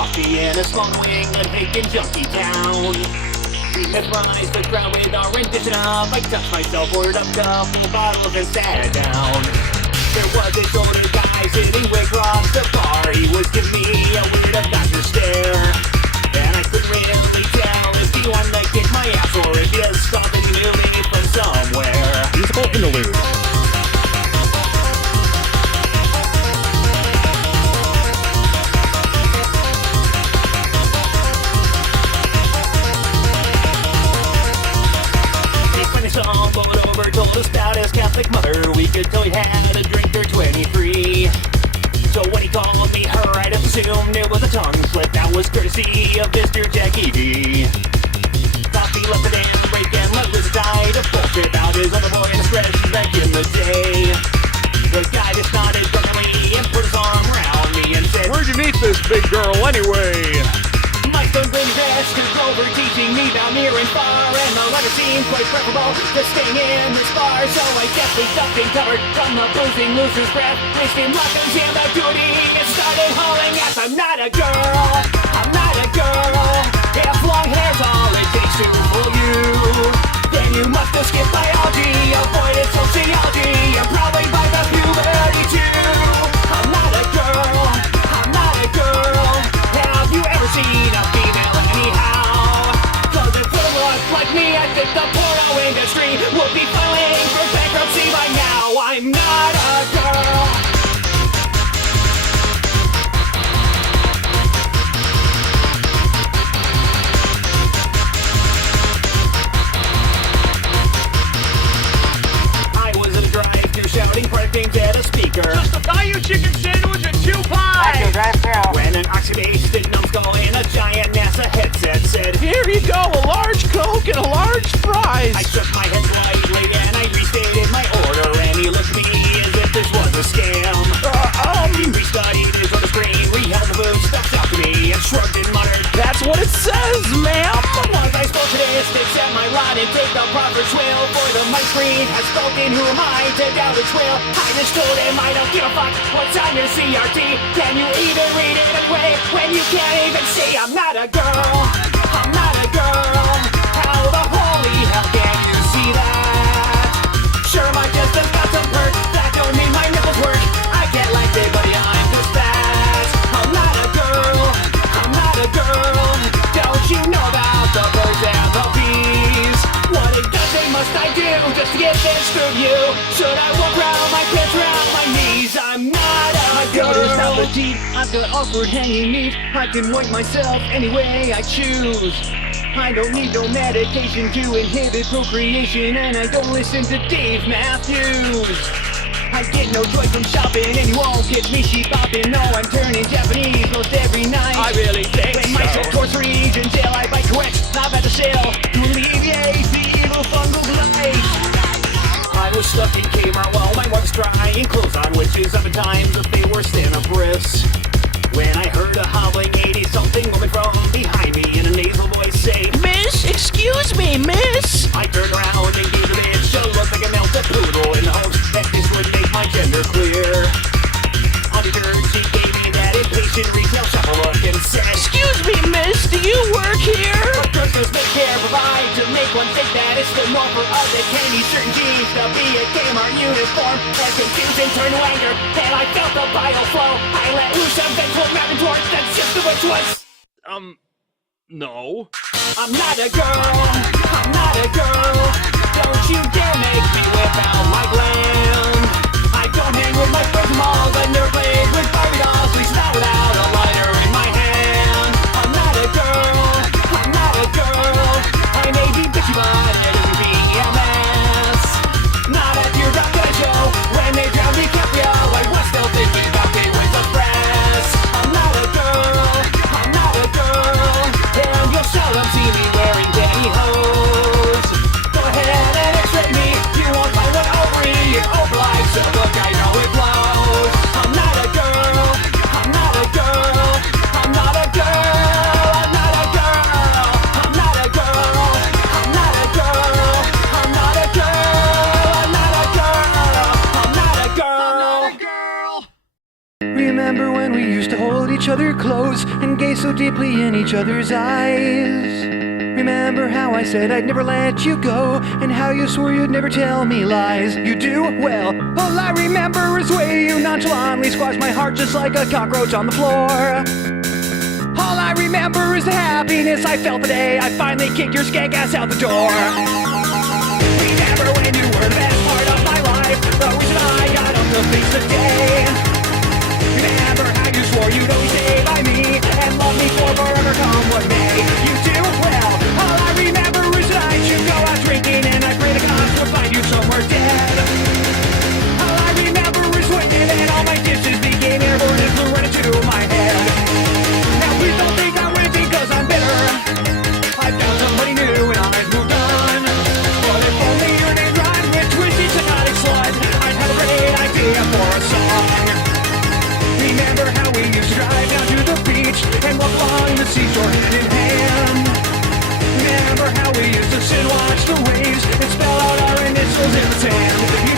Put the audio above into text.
coffee in a small New England bacon junkie town. We mesmerized the crowd with our rendition of I touched myself, ordered up a couple bottles and sat down. There was this older guy sitting way across the bar. He was giving me a weird doctor stare, and I couldn't really tell if he wanted to kick my ass or if he just thought that he knew me from somewhere. Musical interlude. Stumbled over, told us about his Catholic mother. We could tell he had a drink or 23. So when he called me her, I'd assumed it was a tongue slip. That was courtesy of Mr. Jackie D. Thought he left the dance break and let Liz die to bullshit about his other boy and stretch back in the day. The guy just nodded drunkenly and put his arm around me and said, "Where'd you meet this big girl anyway?" My son brings best took over teaching me about near and far, and the latter seemed quite preferable to staying in this bar. So I deftly ducked and covered from the boozing loser's breath, placed him locked and jammed out duty and started hauling ass. I'm not a girl, I'm not a girl. If long hair's all it takes to fool you, then you must have skipped biology, avoided sociology, and probably by the puberty too. I'm not a girl, I'm not a girl. Have you ever seen a female anyhow? Cause if it looked like me, I think the porno industry would be filing for bankruptcy by now. I'm not a girl. I was in a drive-thru shouting product names at a speaker. Just a value chicken sandwich and 2 pies. When an oxidation numbskull in a giant NASA headset said, Here you go, a large Coke and a large fries. I shook my head slightly and I restated my order, and he looked at me as if this was a scam. He restudied his other screen, reheld the boom, stepped up to me and shrugged and muttered, That's what it says, ma'am. Once I spoke to this, accept my lot and take the proper swill, for the mic screen has spoken, who am I to doubt its will? I just told him I don't give a fuck what's on your CRT. Can you even read it anyway when you can't even see? I'm not a girl, I'm not a girl. How the holy hell can you see that? Sure, my chest has got some perk, that don't mean my nipples work. I get like it, but yeah, I'm just fat. I'm not a girl, I'm not a girl. Don't you know about the birds and the bees? What exactly must I do just to get this through you? Should I walk around my pants around my knees? I'm not a girl. Notice how the deep, I've got awkward hanging meat. I can wipe myself any way I choose. I don't need no medication to inhibit procreation, and I don't listen to Dave Matthews. I get no joy from shopping, and you won't get me sheep bopping. No, I'm turning Japanese most every night. I really think when my shit towards region jail, I bite correct, not at the sale, to alleviate the evil fungal blight. I was stuck in Kmart while my wife was trying clothes on, which is oftentimes the thing worse than a bris. When I heard a hobbling 80-something woman from behind me in a nasal voice say, Miss, excuse me, miss. I turned around and gave the bitch a look like a melted poodle in the hopes that this would make my gender clear. Undeterred, she gave me that impatient retail shopper look and said, Excuse me, miss, do you work here? What Christmas make care provide to make one think that it's the norm for us? It can be certain jeans to be a Kmart uniform. As confusion turned to anger, and I felt the vital flow. I let loose a vengeful mountain torch that just which was... No. I'm not a girl, I'm not a girl. Don't you dare make me whip out my glam. I don't hang with my friends from all the nerd played with Barbie dolls, at least not without a lighter in my hand. I'm not a girl, I'm not a girl. I may be bitchy, but it isn't PMS. Not a teardrop that I show when they drown DiCaprio. I was still thinking about it with the press. I'm not a girl, I'm not a girl. And you'll seldom see me wearing pantyhose. Go ahead and x-ray me, you won't find one ovary. It obliques, so look, I know it blows. I'm not a girl, I'm not a girl. other close and gaze so deeply in each other's eyes. Remember how I said I'd never let you go, and how you swore you'd never tell me lies. You do? Well, all I remember is the way you nonchalantly squashed my heart just like a cockroach on the floor. All I remember is the happiness I felt the day I finally kicked your skank ass out the door. Remember when you were the best part of my life, the reason I got up to face the day. Remember how you swore you'd always stay by me and love me for forever, come what may. You do? Well, all I remember is the night you go out drinking and I pray to God to find you somewhere dead. All I remember is waking and all my dishes became airborne and flew right into my head. Now please don't think I'm ripping cause I'm bitter. I found somebody new and I've moved on. But if only your name rhymed with twisty psychotic slut, I'd have a great idea for a song. Remember how we used to drive down to the beach and walk along the seashore hand in hand. Remember how we used to sit and watch the waves and spell out our initials in the sand. You